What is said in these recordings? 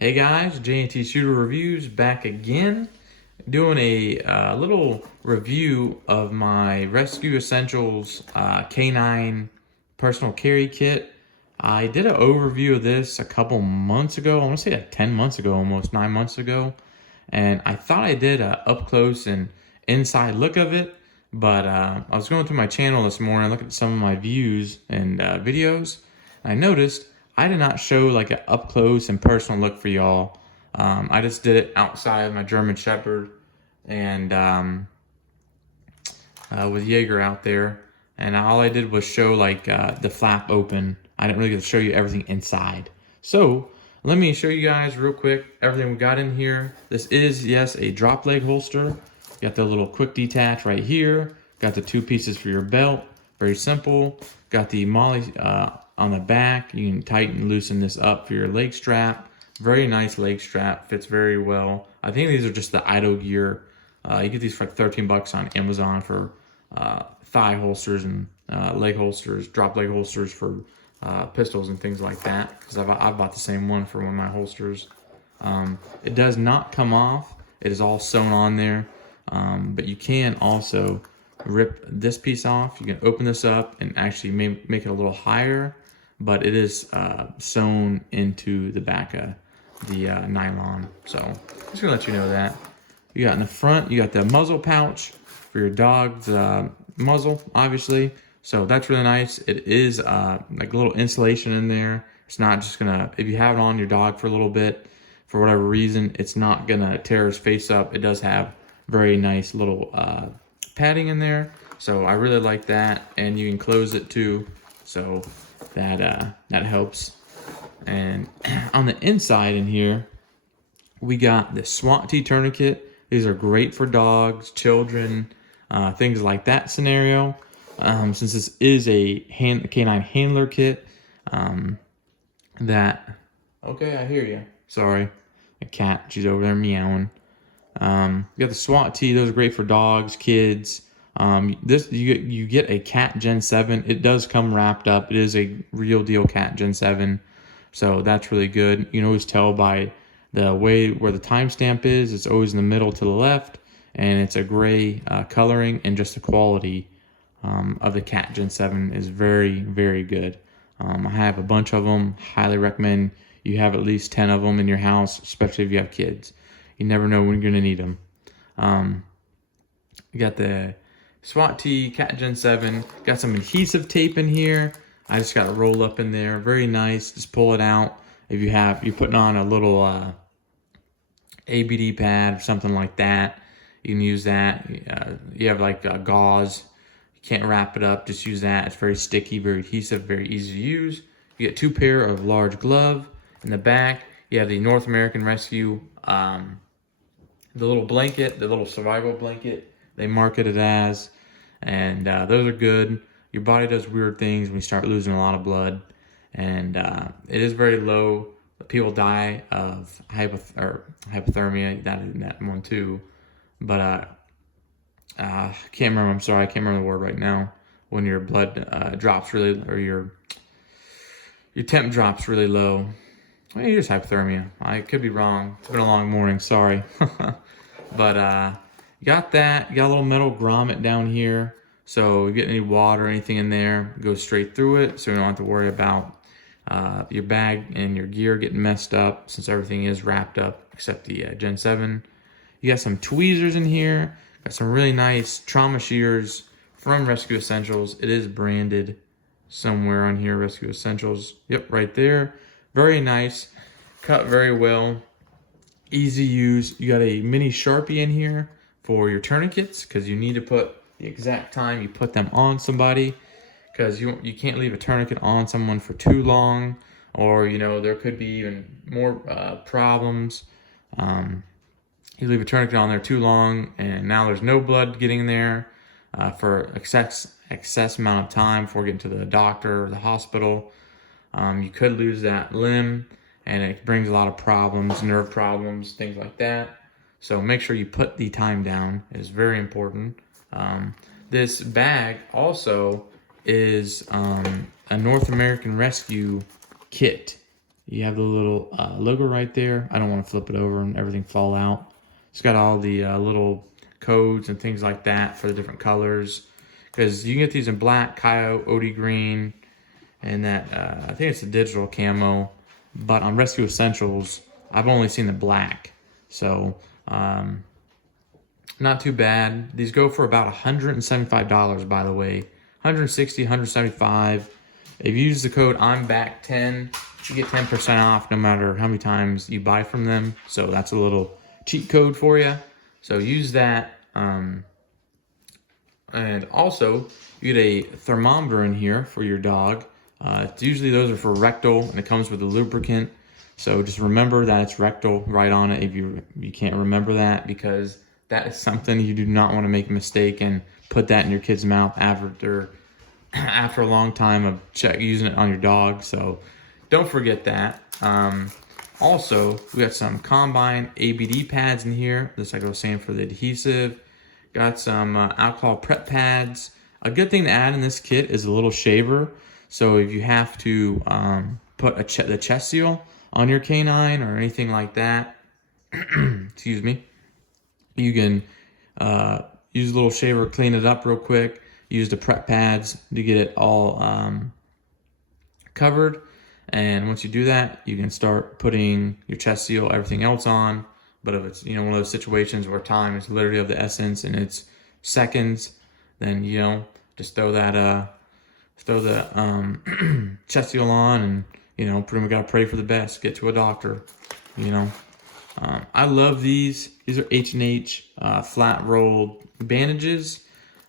Hey guys, J&T Shooter Reviews back again, doing a little review of my Rescue Essentials K9 personal carry kit. I did an overview of this a couple months ago. I want to say 10 months ago, almost 9 months ago. And I thought I did a up close and inside look of it, but I was going through my channel this morning, looking at some of my views and videos. And I noticed I did not show like an up close and personal look for y'all. I just did it outside of my German Shepherd and with Jaeger out there. And all I did was show like the flap open. I didn't really get to show you everything inside. So let me show you guys real quick everything we got in here. This is, yes, a drop leg holster. Got the little quick detach right here. Got the 2 pieces for your belt. Very simple. Got the molly on the back. You can tighten and loosen this up for your leg strap. Very nice leg strap. Fits very well. I think these are just the idle gear. You get these for like 13 bucks on Amazon for thigh holsters and leg holsters, drop leg holsters for pistols and things like that. Because I've bought the same one for one of my holsters. It does not come off. It is all sewn on there. But you can also rip this piece off. You can open this up and actually make it a little higher, but it is sewn into the back of the nylon. So I'm just gonna let you know that. You got in the front, you got the muzzle pouch for your dog's muzzle, obviously. So that's really nice. It is like a little insulation in there. It's not just gonna, if you have it on your dog for a little bit, for whatever reason, it's not gonna tear his face up. It does have very nice little padding in there. So I really like that. And you can close it too. So that helps. And on the inside in here, we got the SWAT T tourniquet. These are great for dogs, children, things like that scenario. Since this is a canine handler kit, okay, I hear you. Sorry, a cat, she's over there meowing. You got the SWAT T. Those are great for dogs, kids. This you get a Cat Gen 7. It does come wrapped up. It is a real deal Cat Gen 7, so that's really good. You can always tell by the way where the timestamp is. It's always in the middle to the left, and it's a gray coloring, and just the quality of the Cat Gen 7 is very, very good. I have a bunch of them. Highly recommend you have at least 10 of them in your house, especially if you have kids. You never know when you're going to need them. You got the SWAT T, Cat Gen 7. Got some adhesive tape in here. I just got it rolled up in there. Very nice. Just pull it out. If you're putting on a little ABD pad or something like that, you can use that. You have like gauze. You can't wrap it up. Just use that. It's very sticky, very adhesive, very easy to use. You get 2 pair of large glove. In the back, you have the North American Rescue, the little blanket, the little survival blanket they market it as, and those are good. Your body does weird things when you start losing a lot of blood, and it is very low. People die of hypothermia, that one too, but I can't remember. I'm sorry, I can't remember the word right now. When your blood drops really, or your temp drops really low. Well, it is hypothermia. I could be wrong. It's been a long morning. Sorry. But you got that. You got a little metal grommet down here. So you get any water or anything in there, it goes straight through it. So you don't have to worry about your bag and your gear getting messed up, since everything is wrapped up except the Gen 7. You got some tweezers in here. Got some really nice trauma shears from Rescue Essentials. It is branded somewhere on here, Rescue Essentials. Yep, right there. Very nice. Cut very well. Easy use. You got a mini Sharpie in here for your tourniquets, because you need to put the exact time you put them on somebody, because you can't leave a tourniquet on someone for too long, or there could be even more problems. You leave a tourniquet on there too long, and now there's no blood getting there for excess amount of time before getting to the doctor or the hospital. You could lose that limb, and it brings a lot of problems, nerve problems, things like that. So make sure you put the time down. It is very important. This bag also is a North American Rescue kit. You have the little logo right there. I don't want to flip it over and everything fall out. It's got all the little codes and things like that for the different colors. Because you can get these in black, coyote, OD green, and that I think it's a digital camo. But on Rescue Essentials, I've only seen the black. So not too bad. These go for about $175, by the way. 160, 175. If you use the code I'm back 10, you get 10% off no matter how many times you buy from them. So that's a little cheat code for you. So use that. And also, you get a thermometer in here for your dog. Usually those are for rectal, and it comes with a lubricant. So just remember that it's rectal right on it if you can't remember that, because that is something you do not want to make a mistake and put that in your kid's mouth after a long time of using it on your dog. So don't forget that. Also, we got some Combine ABD pads in here. This, like I was saying, for the adhesive. Got some alcohol prep pads. A good thing to add in this kit is a little shaver. So if you have to put the chest seal on your canine or anything like that, excuse me, you can use a little shaver, clean it up real quick. Use the prep pads to get it all covered. And once you do that, you can start putting your chest seal, everything else on. But if it's, one of those situations where time is literally of the essence and it's seconds, then, just throw the chest seal on and, pretty much got to pray for the best, get to a doctor, I love these. These are H&H flat rolled bandages.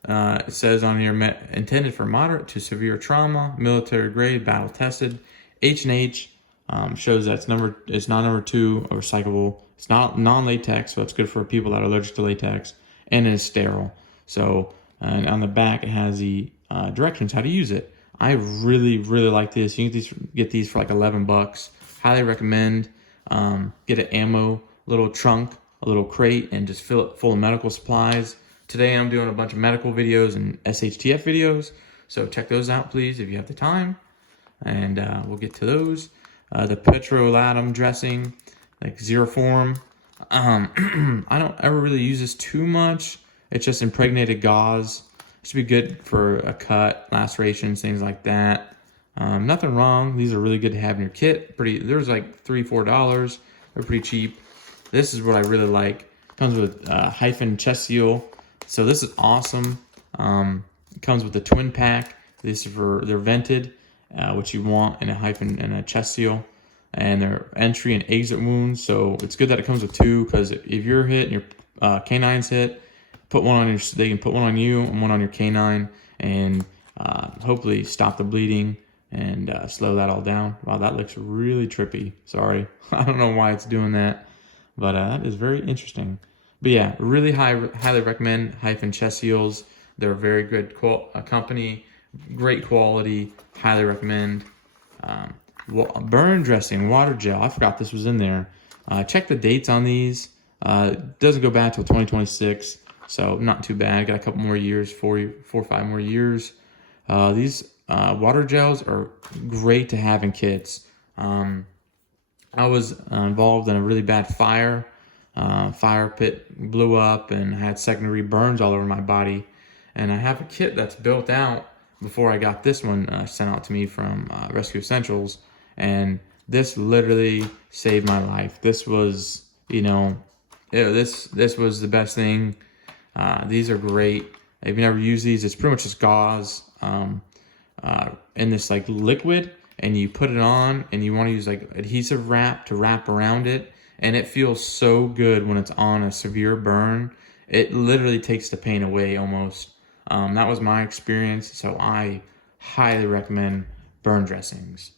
It says on here, intended for moderate to severe trauma, military grade, battle tested. H&H shows that it's not number 2 or recyclable. It's not non-latex, so it's good for people that are allergic to latex, and it's sterile. So, and on the back, it has the directions how to use it. I really, really like this. You can get these for like $11. Highly recommend. Get an ammo little trunk, a little crate, and just fill it full of medical supplies. Today I'm doing a bunch of medical videos and SHTF videos, so check those out, please, if you have the time. And we'll get to those. The petrolatum dressing, like Zero Form. I don't ever really use this too much. It's just impregnated gauze. It should be good for a cut, lacerations, things like that. Nothing wrong. These are really good to have in your kit. There's like $3-4. They're pretty cheap. This is what I really like. Comes with hyphen chest seal. So this is awesome. It comes with the twin pack. They're vented, which you want, in a hyphen and a chest seal. And they're entry and exit wounds. So it's good that it comes with 2, because if you're hit and your canine's hit, they can put one on you and one on your canine, and hopefully stop the bleeding and slow that all down. Wow, that looks really trippy. Sorry. I don't know why it's doing that, but that is very interesting. But yeah, really highly recommend hyphen chest seals. They're a very good company, great quality, highly recommend. Burn dressing, water gel. I forgot this was in there. Check the dates on these. It doesn't go back till 2026, so not too bad. Got a couple more years, 4 or 5 more years. These water gels are great to have in kits. I was involved in a really bad fire. Fire pit blew up and had secondary burns all over my body. And I have a kit that's built out before I got this one sent out to me from Rescue Essentials. And this literally saved my life. This was, this was the best thing. These are great. If you never use these, it's pretty much just gauze in this like liquid, and you put it on, and you want to use like adhesive wrap to wrap around it, and it feels so good when it's on a severe burn. It literally takes the pain away almost. That was my experience, so I highly recommend burn dressings.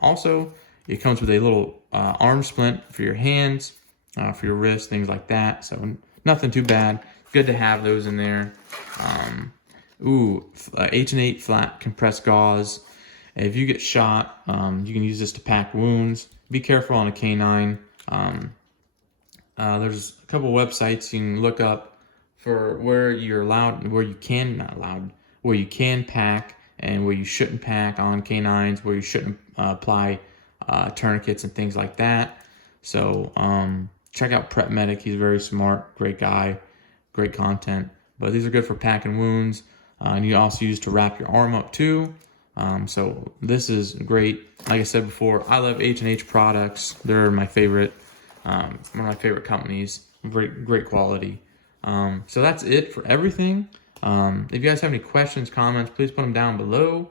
Also, it comes with a little arm splint for your hands, for your wrists, things like that. So nothing too bad. Good to have those in there. H&H flat compressed gauze. If you get shot, you can use this to pack wounds. Be careful on a canine. There's a couple websites you can look up for where you're allowed, where you can pack, and where you shouldn't pack on canines, where you shouldn't apply tourniquets and things like that. So check out Prep Medic. He's very smart, great guy, great content. But these are good for packing wounds. And you also use to wrap your arm up too. So this is great. Like I said before, I love H&H products. They're my favorite, one of my favorite companies. Great quality. So that's it for everything. If you guys have any questions, comments, please put them down below.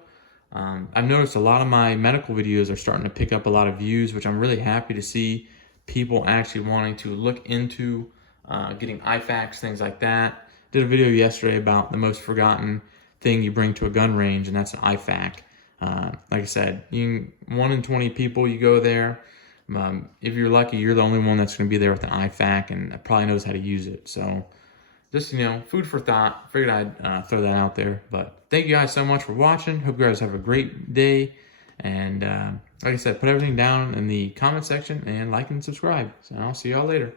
I've noticed a lot of my medical videos are starting to pick up a lot of views, which I'm really happy to see. People actually wanting to look into getting ifaks, things like that. Did a video yesterday about the most forgotten thing you bring to a gun range, and that's an ifak. Like I said, 1 in 20 people, you go there. If you're lucky, you're the only one that's going to be there with an ifak and probably knows how to use it. So just, food for thought. Figured I'd throw that out there. But thank you guys so much for watching. Hope you guys have a great day. And like I said, put everything down in the comment section and like and subscribe. So I'll see y'all later.